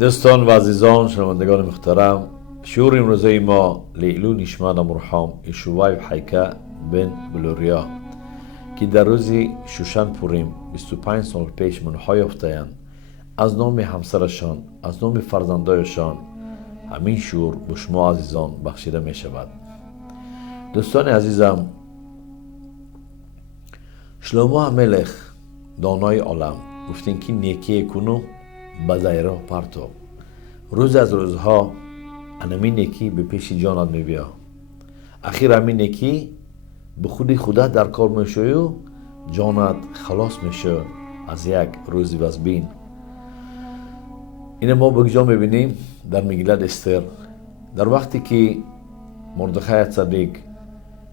دوستان و عزیزان شنوندگان محترم، شعور امروزه ما لیلو نشماد مرحوم ایشوای حیکه بن بلوریا که در روز شوشن پوریم 25 سال پیش منحی یافته‌اند، از نام همسرشان، از نام فرزندایشان همین شعور به شما عزیزان بخشیده می شود. دوستان عزیزم، شلومو ملک دانای عالم گفتین که نیکی کنو بزایرا پرتو. روز از روزها انمی نیکی به پیش جانت می بیا. اخیر همین نیکی به خودی خودت در کار میشه و جانت خلاص میشه از یک روزی وزبین. این ما بگجا میبینیم در میگیلد استر، در وقتی که مردخای صدیق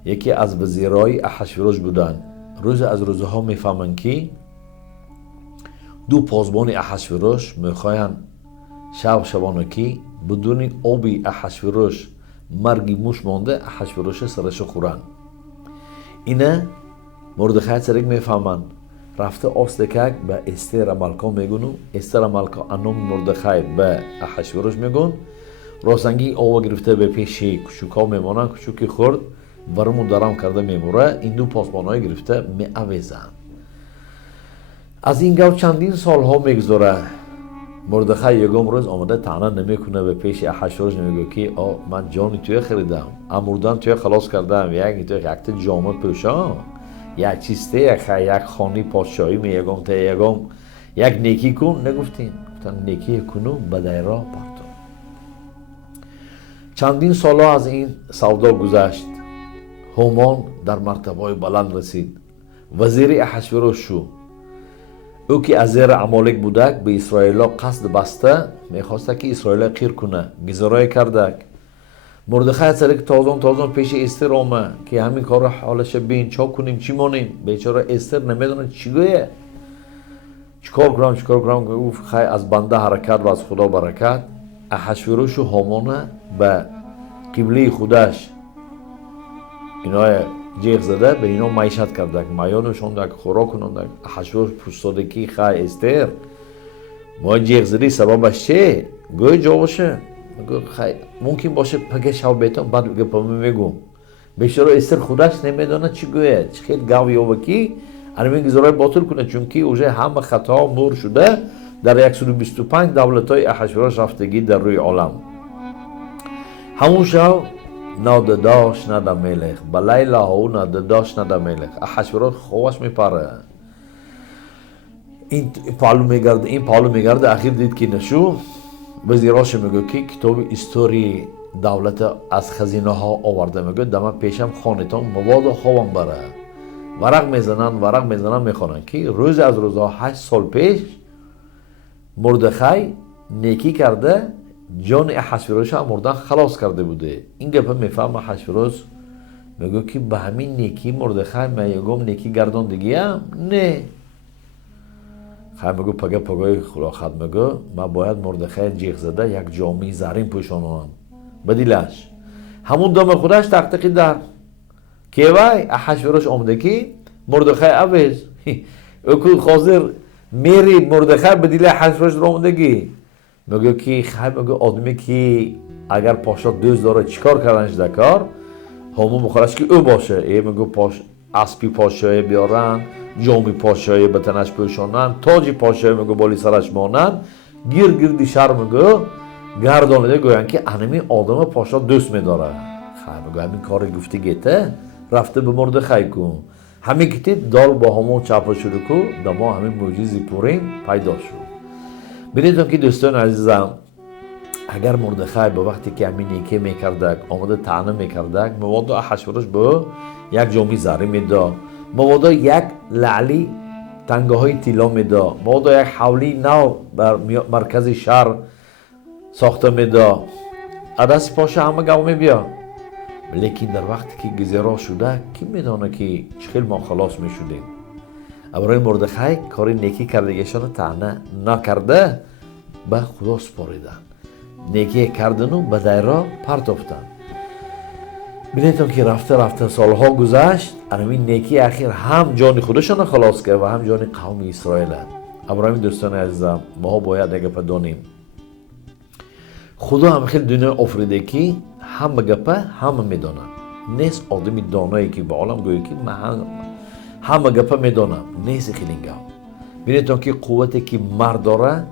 یکی از وزیرای احشوروش بودن، روز از روزها میفهمن که دو پاسبان احشوروش میخواین شبانه که بدون آبی احشوروش مرگی موش مانده احشوروش سرش خورن. اینه مردخای صدیق میفهمن، رفته آستکک به استر ملکا میگونو، استر ملکا انوم مردخای به احشوروش میگون، راستنگی آوا گرفته به پیش کشوکا میمانن، کشوکی خورد ورمو درام کرده میموره، این دو پاسبانای گرفته میاویزن. از این گاو چندین سالها میگذره، مردخای یگم روز آمده طعنه نمیکنه به پیش احشوروش، نمیگه که من جانی توی خریدم، امردان توی خلاص کردم، یک جامه پوشان، یک چیسته، یک خانی پادشاهی میگم تا یگم یک نیکی کن. نگفتین؟ گفتن نیکی کنو بدایرا پرتو. چندین سالا از این سودا گذشت، هامان در مرتبه بلند رسید، وزیر احشوروش شو. او که از زیر عمالک بودک به اسرائیل قصد بسته، میخواسته که اسرائیل قیر کنه، گزارای کردک. مردخای صدیق تازان پیش استر آمه که همین کار حالش بین، چا کنیم چی مانیم؟ بیچاره استر نمیدونه چی گویه، چیکار کنم. او خیلی از بنده حرکت و از خدا برکت. احشوروش و هامان به قبله خودش اینا جیغ زده، به اینا معیشت کردک، مایانشوندک، خوراک کنندک. احشوروش پوستاده که خیلی استر ما جیغ زدی سببش چه؟ گوی جا باشه. ممکن باشه پگه شو بیتم بعد بگه پامی میگم. بیشتر استر خودش نمیدونه چی گویه، چی خیلی گاوی اوکی انمی گزارای باطل کنه، چون که اوجه همه خطا مور شده در 125 دولتای احشوروش رفتگی در روی عالم. همون شو نادداش نده ملک، بلیله ها نادداش نده ملک. احشوروش خوش میپره، این پالو میگرده. اخیر دید که نشو، وزیراش میگه که کتاب استوری دولت از خزینه ها آورده، میگه دم پیشم خانتان مواد خوابم بره. ورق میزنن میخوانن که روز از روزها 8 سال پیش مردخای نیکی کرده، جان احشوروش مردن خلاص کرده بوده. این گپه میفهمه احشوروش، میگه که به همین نیکی مردخای میگم نیکی گرداندگی هم نه. خیلی میگه پگای خلاخت میگه من باید مردخای جیغ زده یک جامعه زرین پوشانم بدیلش. همون دام خودش تقتقی در که وای احشوروش آمده که مردخای عوض او خاطر میری مردخای بدیل احشوروش رو آمدگی. میگه که خیلی میگه آدمی که اگر پاشا دوست داره چیکار کردنش دکار، همون مخالش که او باشه. ای میگه اسبی پاشایی بیارن، جامی پاشایی بتنش پوشانن، تاجی پاشایی میگه بالی سرش مانن، گردی شهر میگه گردانده گوین که انمی آدم پاشا دوست میداره. خیلی میگه همین کار گفته گیته رفته به مردخای کن، همین گیته دال با همون چپا شده که دما همین موجزی پورین پیدا شد. بینیدم که دوستان عزیزم، اگر مردخای به وقتی که همین نیکی میکردک آمده طعنه میکردک، مواد احشوروش به یک جامی زری میداد، مواد یک لعلی تنگه های طلا میداد، مواد یک حولی نو بر مرکز شهر ساخته میداد. عدس پاشه همه گاو میبیا. لیکن در وقتی که گزیرا شده کی میدانه که چخیل ما خلاص میشدیم. برای مردخای کاری نیکی کردگیشان طعنه نکرده به خدا سپاریدن، نیکی کردنو به دایرا پرتافتن. بینیدم که رفته سالها گذشت، همین نیکی اخیر هم جان خودشان خلاص کرد و هم جان قوم اسرائیل. ابراهیم دوستان عزیزم، ما باید اگه بدانیم خدا هم خیلی دنیا آفریده که همه گپه همه میدانم. نیست آدمی دانایی که به عالم گویی که من همه گپه میدانم. نیست خیلی اینگاه. بینید تا که قوتی که مرد داره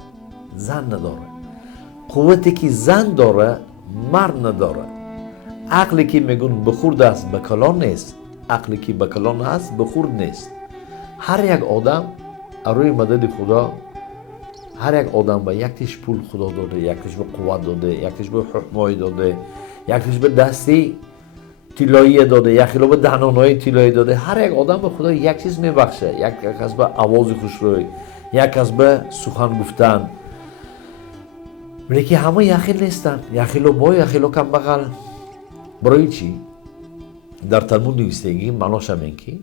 زن نداره. قوتی که زن داره مرد نداره. عقلی که میگون بخورد است به کلان نیست. عقلی که به کلان است بخورد نیست. هر یک آدم روی مدد خدا، هر یک آدم به یکیش پول خدا داده، یکیش به قوت داده، یکیش به حکمایی داده، یکیش به دستی طلایی داده، یکی به دهانهای طلایی داده. هر یک آدم به خدا یک چیز میبخشه. یک از به آواز خوشروی، یک از به سخن گفتن. ولی همه یخیل نیستن. یخیلو با یخیلو کم بغل. برای چی؟ در تلمود نویسته معناش هم این که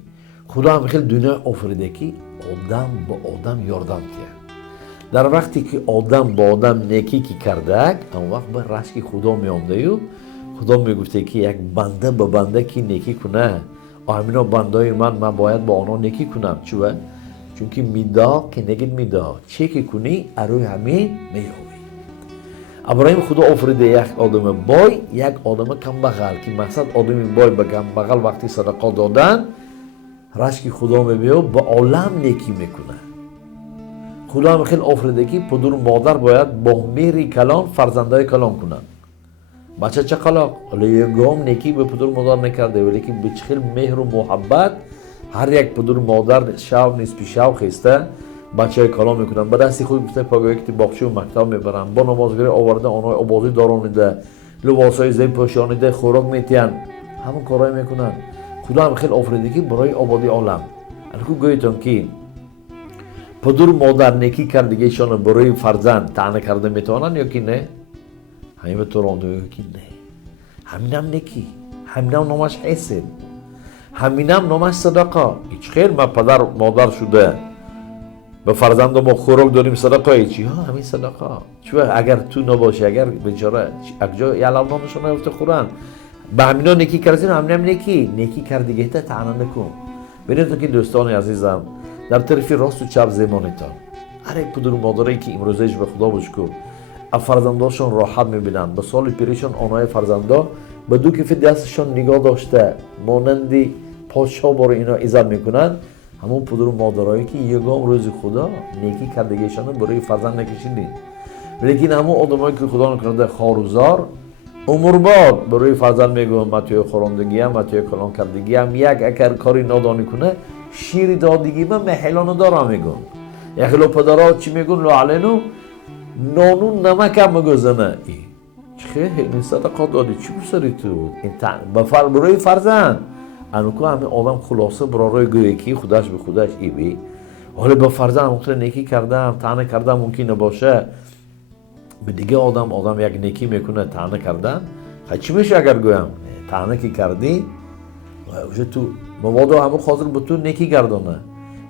خدا هم خیلی دنیا آفریده که آدم با آدم یاردم کرد. در وقتی که آدم با آدم نیکی که کرده، اون وقت به رشک خدا می آمده و خدا می گفته که یک بنده به بنده که نیکی کنه، همینا بنده من باید با آنها نیکی کنم. چون که میدا که نگید میدا چه که کنی اروی همین میاوی. ابراهیم خدا آفریده یک آدم بای، یک آدم کم بغل که مقصد آدمی بای به کم بغل وقتی صدقه دادن رشک خدا میبیه با عالم نیکی میکنه. خدا هم خیلی آفریده که پدر مادر باید با مهری کلان فرزندای کلان کنن. بچه چه خلاق؟ حالا یکم نیکی به پدر مادر نکرده ولی که به خیلی مهر و محبت هر یک پدر مادر شو نسبی شو خسته بچه کلان میکنن. به دستی خود گفته پاگوی که باغچه و مکتب میبرن، با نمازگری آورده آنها آبازی دارانیده، لباسای زین پوشانیده، خوراک میتین، همون کارای میکنن. خدا هم خیلی آفریده که برای آبادی عالم. الکو گویتون که پدر مادر نیکی کردگیشان برای فرزند طعنه کرده میتونن یا که نه؟ همین به تو رانده که نه. همینم نیکی، همینم نامش حسن، همینم نامش صدقه. هیچ خیر ما پدر مادر شده به فرزند ما خوراک داریم صدقه چی؟ ها همین صدقه. چون اگر تو نباشه، اگر بیچاره اگجا یعلم نامشون نیفته خورن به همینا نیکی کردین، همینم نیکی کردگی تا طعنه نکن. ببینید که دوستان عزیزم در طرف راست و چپ زمانتان هر یک پدر مادری که امروزش به خدا بشکر فرزنداشون راحت میبینن، به سال پیرشون آنهای فرزندا به دو کف دستشون نگاه داشته مانند پادشاه برای اینا عزت میکنن. همون پدر مادرایی که یگام روز خدا نیکی کردگیشون برای فرزند نکشیدین. لیکن همون آدمایی که خدا نکرده خاروزار عمر باد برای فرزند میگن من توی خوراندگی هم، من توی کلان کردگی هم، یک اگر کاری نادانی کنه شیر دادگی من محلانو دارم میگن. یخلو پدرها چی میگن؟ لعلنو نانون نمک هم مگذنه. چه این صدقه دادی چی بسری تو؟ برای فرزند انوکو همه آدم خلاصه برای گویه که خودش به خودش بی حالا به فرزند ممکنه نیکی کردم طعنه کردم ممکنه باشه به دیگه آدم یک نیکی میکنه طعنه کردن. خیلی چی میشه اگر گویم طعنه که کردی تو موادا همه خاطر به تو نیکی گردانه.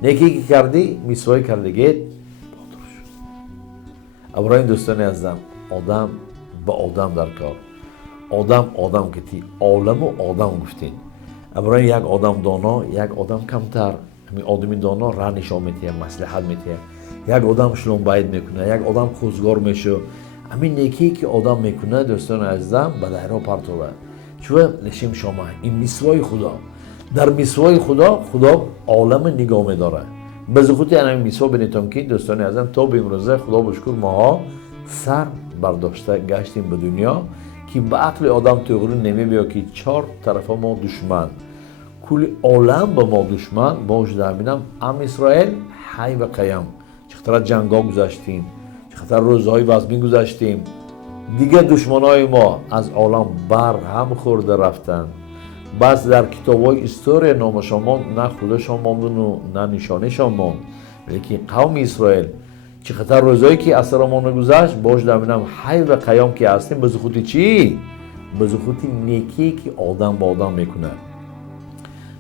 نیکی که کردی میسوای کردگیت بادر شد. ابراهیم دوستانی عزیزم آدم با آدم در کار، آدم که تی عالم و آدم گفتین. ابراهیم یک آدم دانا، یک آدم کمتر. همین آدمی دانا راه نشان میده، مصلحت میده. یک آدم شلون باید میکنه، یک آدم خوزگار میشه. همین نیکی که آدم میکنه دوستان عزیزم به دایره پرتوه. چون نشیم شما این میسوای خدا، در میسوای خدا عالم نگاه میداره. به زخوتی همین میسوا بنیتم که دوستان عزیزم تا به امروزه خدا بشکر ماها سر برداشته گشتیم به دنیا که به عقل آدم توغری نمیبیا که چهار طرف ما دشمن، کل عالم به ما دشمن باش درمینم. ام اسرائیل حی و قیام چقدر جنگا گذاشتیم، چقدر روزهای وزمین گذاشتیم. دیگه دشمنای ما از عالم بر هم خورده رفتن. بس در کتابای استوری نامشان ماند، نه خودشان ماندن و نه نشانشان ماند. لیکن قوم اسرائیل چقدر روزایی که اثر ما نگذشت باش درمینم حی و قیام که هستیم. به زخوتی چی؟ به زخوتی نیکی که آدم با آدم میکنه.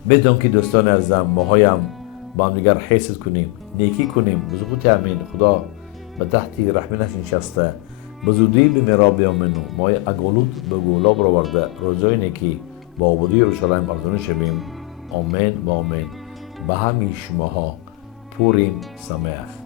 بدون که دوستان عزیزم ماهایم با هم دیگر حسد کنیم، نیکی کنیم. به زخوتی همین خدا به تحتی رحمینش نشسته. به زودی به میراب بیامنو مای اگولود به گولاب رو برده روزای نیکی با آبادی یروشلایم اردنی شویم. آمین و آمین. به همین شماها پوریم سمیخ.